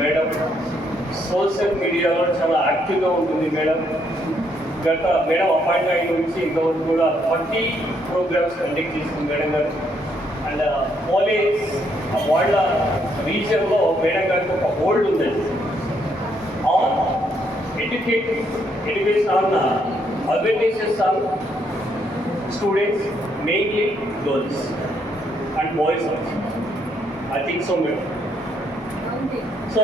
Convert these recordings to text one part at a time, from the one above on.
Madam social మీడియాలో చాలా యాక్టివ్గా ఉంటుంది మేడం. మేడం అపాయింట్ అయిన నుంచి ఇంతవరకు కూడా 30 ప్రోగ్రామ్స్ కండక్ట్ చేస్తుంది మేడం గారు. అండ్ పోలీస్ వాళ్ళ రీజన్లో మేడం గారికి ఒక హోల్డ్ ఉంది on education on awarenesses on students, mainly girls and boys also. I think so, madam. So,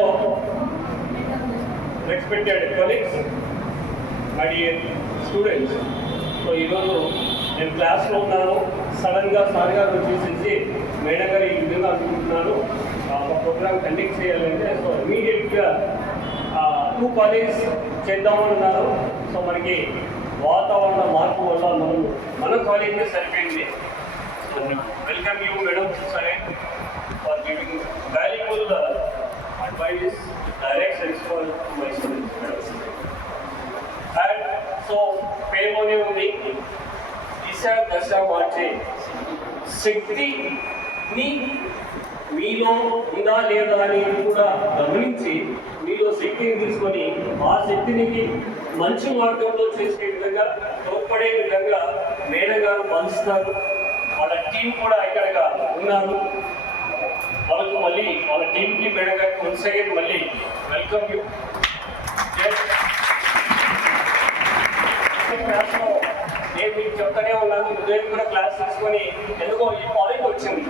respected colleagues, my dear students, so ఈరోజు నేను క్లాస్లో ఉన్నాను. సడన్గా సార్ గారు వచ్చేసి మేడం గారు ఈ విధంగా అనుకుంటున్నాను ఒక ప్రోగ్రామ్ కండక్ట్ చేయాలంటే, సో ఇమీడియట్గా 2 కాలేజ్ చేద్దామన్నారు. సో మనకి వాతావరణ మార్పు వల్ల మన కాలేజే సరిపోయింది. వెల్కమ్ యూ మేడం సరే for giving valuable advice, directions for my students madam. And so పేరులోనే ఉంది దిశ దశ మార్చే శక్తిని మీలో ఉందా లేదా అని కూడా గమనించి మీలో శక్తిని తీసుకొని ఆ శక్తిని మంచి మార్గంలో చేసే విధంగా తోడ్పడే విధంగా మేడం గారు పంచుతారు. వాళ్ళ టీం కూడా ఇక్కడగా ఉన్నారు. వాళ్ళకు మళ్ళీ వాళ్ళ టీంకి మేడం గారికి వన్స్ అగైన్ మళ్ళీ వెల్కమ్ యూ. క్లాస్లో నేను మీకు చెప్తానే ఉన్నాను, ఉదయం కూడా క్లాస్ తీసుకొని ఎందుకో ఈ పాయింట్ వచ్చింది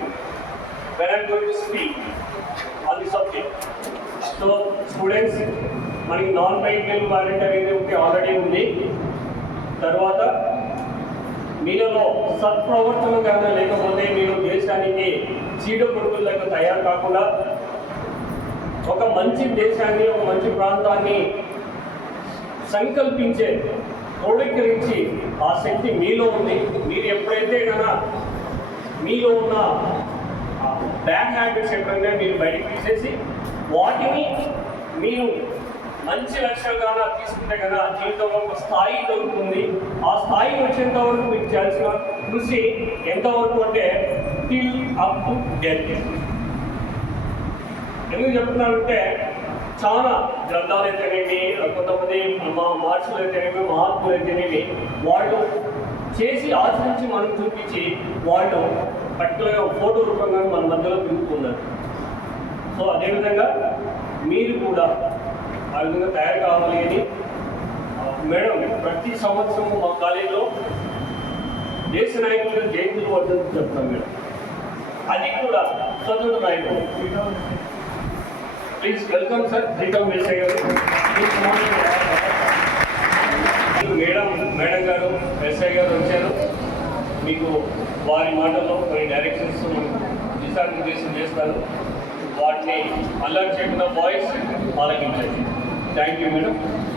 when I'm going to speak on the subject. So students, మనకి నాన్ మెడికల్ వారెంట్ అనేది ఒకటి ఆల్రెడీ ఉంది. తర్వాత మీలో సత్ప్రవర్తన కానీ లేకపోతే మీరు దేశానికి చీడ పురుగులకు తయారు కాకుండా ఒక మంచి దేశాన్ని ఒక మంచి ప్రాంతాన్ని సంకల్పించే క్రోడీకరించి ఆ శక్తి మీలో ఉంది. మీరు ఎప్పుడైతే కనుక మీలో ఉన్న బ్యాడ్ హ్యాబిట్స్ ఎప్పుడైనా మీరు బయటకు తీసేసి వాటిని మీరు మంచి లక్ష్యంగా తీసుకుంటే కదా జీవితంలో ఒక స్థాయి దొరుకుతుంది. ఆ స్థాయి వచ్చేంత వరకు మీకు చేయాల్సిన కృషి ఎంతవరకు అంటే టిల్ అప్ టు డెత్. ఎందుకు చెప్తున్నానంటే చాలా గ్రంథాలు అయితేనేమి, కొంతమంది మార్చులు అయితేనేమి, మహాత్ములు అయితేనేమి వాళ్ళు చేసి ఆచరించి మనం చూపించి వాళ్ళు పర్టికులర్గా ఫోటో రూపంగా మన మధ్యలో తిరుగుతున్నారు. సో అదేవిధంగా మీరు కూడా ఆ విధంగా తయారు కావాలి అని మేడం ప్రతి సంవత్సరం మా కాలేజీలో దేశ నాయకులు జయంతులు వర్ధంతి చెప్తాం మేడం. అది కూడా స్వతంత్ర నాయకులు. ప్లీజ్ వెల్కమ్ సార్ శ్రీకాంత్ మేసయ్య గారు. మేడం గారు ఎస్ఐ గారు వచ్చారు. మీకు వారి మాటల్లో కొన్ని డైరెక్షన్స్ దిశానిర్దేశం చేస్తారు. వాటిని అలర్ట్ చేయకుండా వాయిస్ ఆలకించండి. Thank you madam.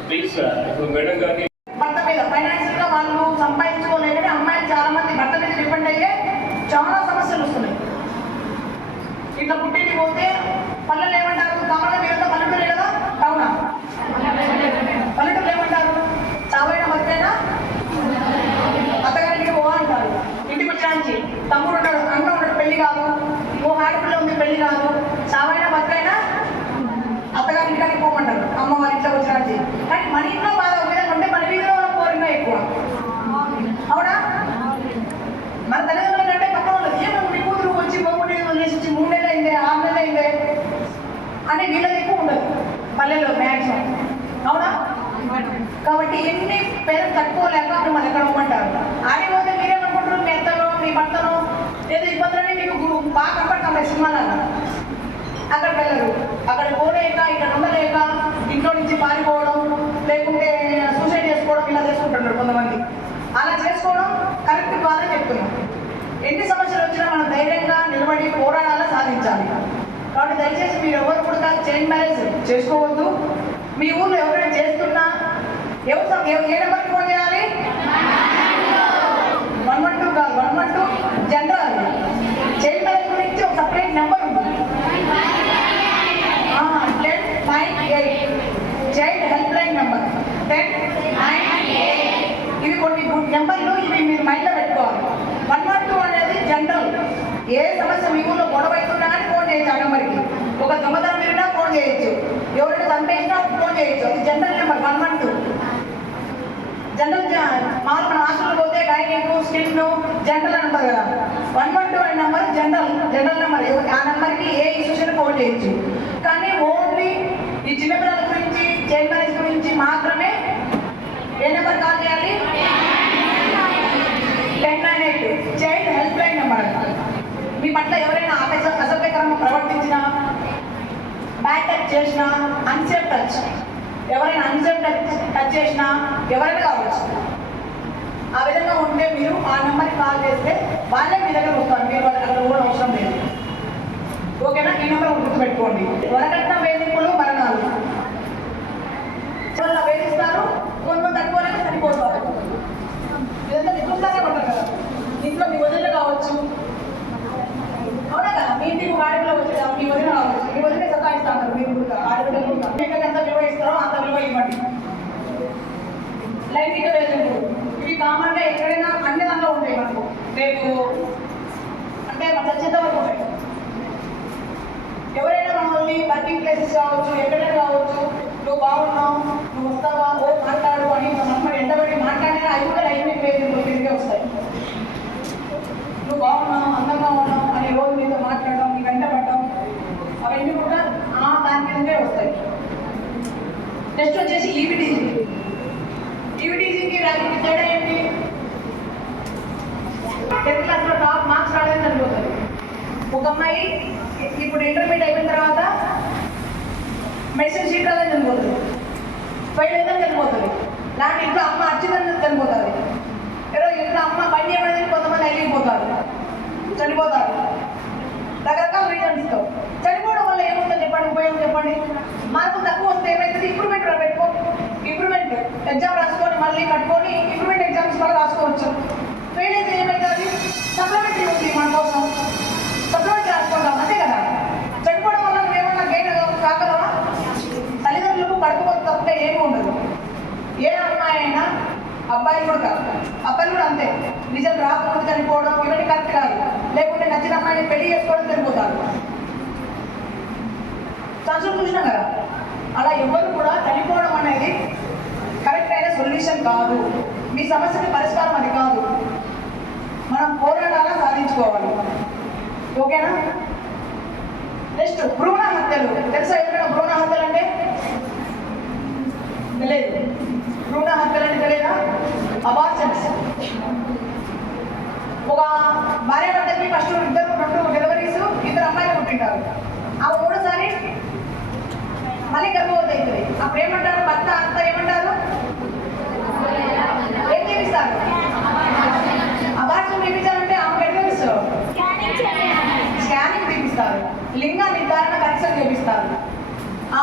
ప్లీజ్ ఇప్పుడు మేడం గారిని భర్త మీద ఫైనాన్షియల్గా వాళ్ళు సంపాదించుకోలేకనే అమ్మాయిలు చాలా మంది భర్త మీద డిపెండ్ అయ్యే చాలా సమస్యలు వస్తున్నాయి. ఇట్లా పుట్టింటి పోతే పల్లెలు ఏమంటారు, కామన్గా మీరంతా పల్లెటూరే కదా, అవునా? పల్లెటూరు ఏమంటారు, చావైన భర్తైనా అత్తగారికి పోవా అంటారు. ఇంటికి వచ్చానికి తమ్ముడు ఉన్నాడు, అన్న ఉన్నాడు, పెళ్లి కాదు, ఓ ఆడపిల్ల ఉంది, పెళ్లి కాదు, చావైన భర్తైనా అత్తగారి ఇంటికి పోమంటారు అమ్మ వాళ్ళ ఇంట్లో వచ్చడానికి. కానీ మన ఇంట్లో బాధ ఒక విధంగా ఉంటే మన వీధిలో కోరిక ఎక్కువ, అవునా? మన తల్లిదండ్రుల కంటే పక్కన వాళ్ళకి ఏమో మీ కూతురు వచ్చి మొగుడి వదిలేసి 3 నెలలు అయిందే, 6 నెలలు అయిందే అని వీళ్ళకి ఎక్కువ ఉండదు పల్లెల్లో మ్యాక్సిమం, అవునా? కాబట్టి ఎన్ని పేరు తట్టుకోలేక మిమ్మల్ని ఎక్కడ ఇవ్వమంటారు. ఆడి పోతే మీరేమనుకుంటారు, మీ అత్తలో మీ భర్తలో ఏదో ఇబ్బందులని మీకు బాగా కనపడతాం సినిమాలన్నా. అక్కడికి వెళ్ళరు, అక్కడ పోలేక ఇక్కడ ఉండలేక ఇంట్లో నుంచి పారిపోవడం, లేకుంటే సూసైడ్ చేసుకోవడం ఇలా చేసుకుంటున్నారు కొంతమంది. అలా చేసుకోవడం కరెక్ట్ కాదని చెప్తున్నాం. ఎన్ని సమస్యలు వచ్చినా మనం ధైర్యంగా నిలబడి పోరాడాలా, సాధించాలి. కాబట్టి దయచేసి మీరు ఎవరు కూడా చైల్డ్ మ్యారేజ్ చేసుకోవద్దు. మీ ఊళ్ళో ఎవరైనా చేస్తున్నా ఏ నెంబర్కి ఫోన్ చేయాలి? 112 కాదు, 112 జనరల్. చైల్డ్ మ్యారేజ్ గురించి ఒక సపరేట్ నెంబర్ ఉంది, 1098 చైల్డ్ హెల్ప్ లైన్ నెంబర్ 1098. ఇవి కొన్ని నెంబర్లు, ఇవి మీరు మైండ్లో పెట్టుకోవాలి. 112 అనేది జనరల్. ఏ సమస్య మీ ఊళ్ళో గొడవ అవుతున్నా కానీ ఫోన్ చేయొచ్చు ఆ నెంబర్కి. ఒక ఎవరైనా చంపేసినా ఫోన్ చేయొచ్చు. అది జనరల్ నెంబర్ 112. జనరల్ మామూలు మన హాస్పిటల్ పోతే గైనిక్ స్కిన్ జనరల్ అని ఉంటుంది కదా. 112 అనే నెంబర్ జనరల్ నెంబర్. ఆ నెంబర్కి ఏ ఇన్స్టిట్యూషన్ ఫోన్ చేయొచ్చు. కానీ ఓన్లీ ఈ చిన్నపిల్లల గురించి చైల్డ్ మ్యారేజ్ గురించి మాత్రమే ఏ నెంబర్ కాల్ చేయాలి? 1098 చైల్డ్ హెల్ప్ లైన్ నెంబర్. మీ పట్ల ఎవరైనా అసభ్యకరంగా ప్రవర్తించినా, బ్యాడ్ టచ్ చేసినా, అన్సేఫ్ టచ్, ఎవరైనా అన్సేఫ్ టచ్ చేసినా ఎవరైనా కావచ్చు. ఆ విధంగా ఉంటే మీరు ఆ నెంబర్కి కాల్ చేస్తే వాళ్ళే మీ దగ్గర వస్తారు. మీరు వాళ్ళకి అక్కడ కూడా అవసరం లేదు. ఓకేనా? ఈ నెంబర్ గుర్తుపెట్టుకోండి. వరకట్న వేధింపులు, మరణాలు వల్ల వేధిస్తారు. కొంతమంది తక్కువనే చనిపోతారు. ఇదంతా చూస్తానే ఉంటారు కదా. ఇంట్లో మీ వదిన కావచ్చు, అవునా కదా? మీ ఇంటికి ఆడపిల్ల వచ్చేదా మీ వదిన కావచ్చు. మీ వదిలే సతాయిస్తారు. మీరు ఆడపిల్లలు ఎంత విలువ ఇస్తారో అంత విలువ ఇవ్వండి. లైంగిక వేధింపులు ఇవి కామన్గా ఎక్కడైనా అన్ని దాంట్లో ఉంటాయి. మనకు రేపు అంటే మన చచ్చేంత వరకు ఉంటాయి. ఎవరైనా మనల్ని వర్కింగ్ ప్లేసెస్ కావచ్చు, ఎక్కడైనా కావచ్చు, నువ్వు బాగున్నావు, నువ్వు వస్తావా, ఓ మాట్లాడు అని మనం ఎంతబడి మాట్లాడినా అవి కూడా లైంగిక వేధింపులు తిరిగి వస్తాయి. నువ్వు బాగున్నావు, అందంగా ఉన్నావు అని రోజు మీతో మాట్లాడడం, నీ వెంట పడడం, అవన్నీ కూడా దాని కిందకే వస్తాయి. నెక్స్ట్ వచ్చేసి ఈవిటీజింగ్. ఈవిటీజింగ్కి ర్యాంకింగ్కి తేడా ఏంటి? 10th క్లాస్లో టాప్ మార్క్స్ రావడం చనిపోతుంది. ఒక అమ్మాయి ఇప్పుడు ఇంటర్మీడియట్ అయిపోయిన తర్వాత మెడిసిన్ సీట్ రాదని చనిపోతుంది. ఫెయిల్ అయితే చనిపోతుంది. లాంటి ఇంట్లో అమ్మ అర్చిందని చనిపోతుంది. ఏదో ఇంట్లో అమ్మ పని చేయమని కొంతమంది అయిపోతారు, చనిపోతారు. రకరకాల రీజన్స్తో చనిపోవడం వల్ల ఏమవుతుంది చెప్పండి? ఉపయోగం చెప్పండి. మార్కులు తక్కువ వస్తే ఏమైతుంది? ఇంప్రూవ్మెంట్ పెట్టుకో. ఇంప్రూవ్మెంట్ ఎగ్జామ్ రాసుకొని మళ్ళీ కట్టుకొని ఇంప్రూవ్మెంట్ ఎగ్జామ్స్ కూడా రాసుకోవచ్చు. ఫెయిల్ అయితే ఏమవుతుంది? సప్లిమెంటరీ ఉంది మన కోసం, సప్లిమెంటరీ రాసుకుంటాం, అంతే కదా. చనిపోవడం వల్ల నువ్వేమన్నా గెయిన్ కాగలవా? తల్లిదండ్రులకు కడుపుకోత తప్పితే ఏమీ ఉండదు. ఏ అమ్మాయి అయినా, అబ్బాయిలు కూడా కాదు, అబ్బాయిలు కూడా అంతే. నిజం రాకపోతే చనిపోవడం ఇవన్నీ కరెక్ట్ కాదు. లేకుంటే నచ్చిన అమ్మాయిని పెళ్లి చేసుకోవడం చనిపోతారు. సంవత్సరం చూసినాం కదా. అలా ఎవరు కూడా చనిపోవడం అనేది కరెక్ట్ అయిన సొల్యూషన్ కాదు. మీ సమస్యకి పరిష్కారం అది కాదు. మనం పోరాటాలా సాధించుకోవాలి. ఓకేనా? నెక్స్ట్ భ్రూణ హత్యలు. తెలుసా ఎవరైనా భ్రూణ హత్యలు అంటే? తెలియదు. భ్రూణ హత్యలు అంటే తెలియదా? అబార్షన్స్. ఒక భార్య భర్తకి ఫస్ట్ 2 డెలివరీస్, 2 అమ్మాయిలు పుట్టింటారు. ఆ 3సారి మళ్ళీ గర్భవతి అవుతుంది. అప్పుడు ఏమంటారు? భర్త అంతా ఏమంటారు? ఏం చేపిస్తారు? అబార్షన్ చేయించాలంటే ఆమె ఎట్లా చేపిస్తారు? స్కానింగ్ తీపిస్తారు. లింగ నిర్ధారణ పరీక్షలు చేపిస్తారు.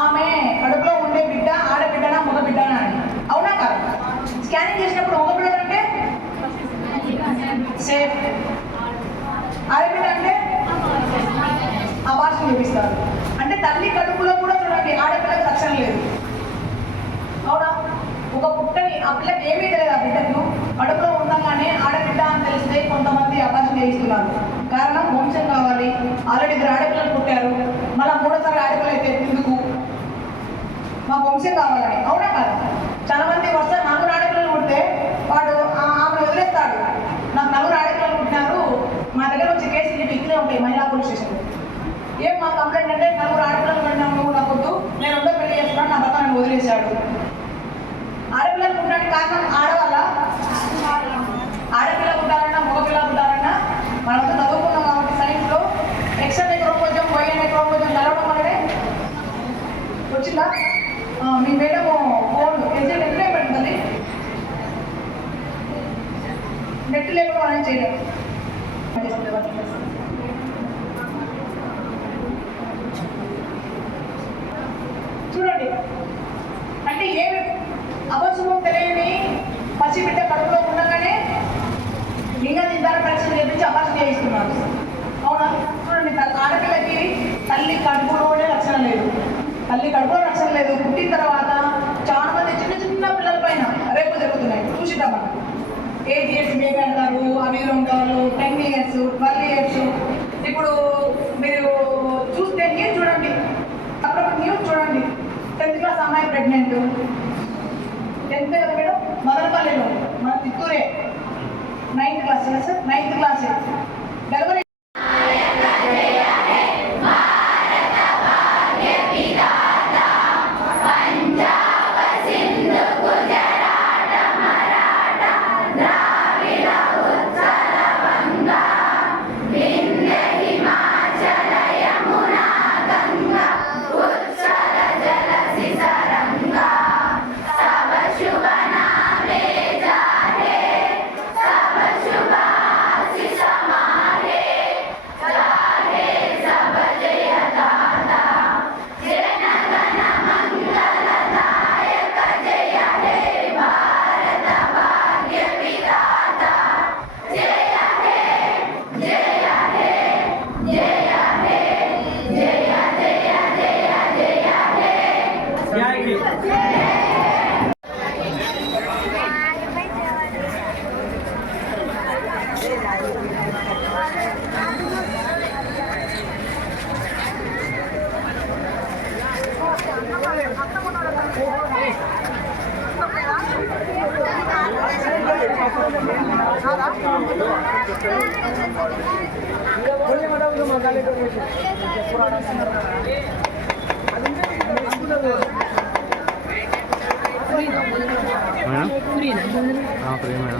ఆమె కడుపులో ఉండే బిడ్డ ఆడబిడ్డనా మగ బిడ్డనా అని. అవునా కాదు? స్కానింగ్ చేసినప్పుడు మగ బిడ్డ అంటే సేఫ్, ఆడబిడ్డ అంటే అబార్షన్ చేపిస్తారు. అంటే తల్లి కడుపులో కూడా చూడండి ఆడపిల్లకి రక్షణ లేదు. అవునా? ఒక పుట్టని ఆ పిల్లకి ఏమీ తెలియదు. ఆ బిడ్డకు కడుపులో ఉండగానే ఆడబిడ్డ అని తెలిస్తే కొంతమంది అబార్షన్ చేయిస్తున్నారు. కారణం వంశం కావాలి. ఆల్రెడీ 2 ఆడపిల్లలు పుట్టారు, మళ్ళీ 3సారి ఆడపిల్ల అయితే ఎందుకు? మా వంశం కావాలని. అవునా కాదు? చాలా మంది వస్తే 4 ఆడపిల్లలు పుడితే వాడు ఆమె వదిలేస్తాడు. నాకు 4 ఆడపిల్లలు పుట్టినారు, మా దగ్గర వచ్చి కేసులు ఇక్కడే ఉంటాయి మహిళా పోలీస్ స్టేషన్. ఏం మా కంప్లైంట్ అంటే 4 ఆడపిల్లలు పడినాము, నువ్వు నాకు వద్దు, నేను రెండో పెళ్లి చేస్తున్నాను, నా భర్త నన్ను వదిలేశాడు. ఆడపిల్లలు పుట్టడానికి కారణం ఆడవాళ్ళ? ఆడపిల్ల పుట్టాలన్నా మగపిల్ల పుట్టాలన్నా మనతో చదువుకున్నాం కాబట్టి సైన్స్లో X అనే క్రోమోజోమ్, Y అనే క్రోమోజోమ్ కలవడం వల్లనే వచ్చిందా? మీ మేడం ఫోన్ ఎగ్జాక్ట్ ఎట్లా పెడుతుంది? నెట్ లేకుండా మనం చేయలేము. చూడండి, అంటే ఏ అపశుభం తెలియని పసిబిడ్డ కడుపులో ఉండగానే లింగ నిర్ధారణ పరీక్షలు చేపించి అబార్షన్ చేయిస్తున్నారు. అవునా? చూడండి, ఆడపిల్లకి తల్లి కడుపులోనే రక్షణ లేదు. తల్లి కడుపులో రక్షణ లేదు. పుట్టిన తర్వాత చాలా మంది చిన్న చిన్న పిల్లల పైన రేపు జరుగుతున్నాయి. చూసిద్దాం మనం. 8 years బేబీ అంటారు, అవి ఉంటారు, 10 years, 12 years. ఇప్పుడు మీరు చూస్తే న్యూస్ చూడండి, అప్పుడు న్యూస్ చూడండి. 10th మదనపల్లిలో మన చిత్తూరే 9th class sir 9th class delivery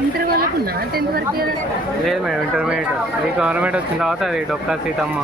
inter వాళ్ళకున్నా 10th వరకు లేదు మేడం ఇంటర్మీడియట్ ఈ గవర్నమెంట్ వచ్చిన తర్వాత అది డొక్కా సీతమ్మ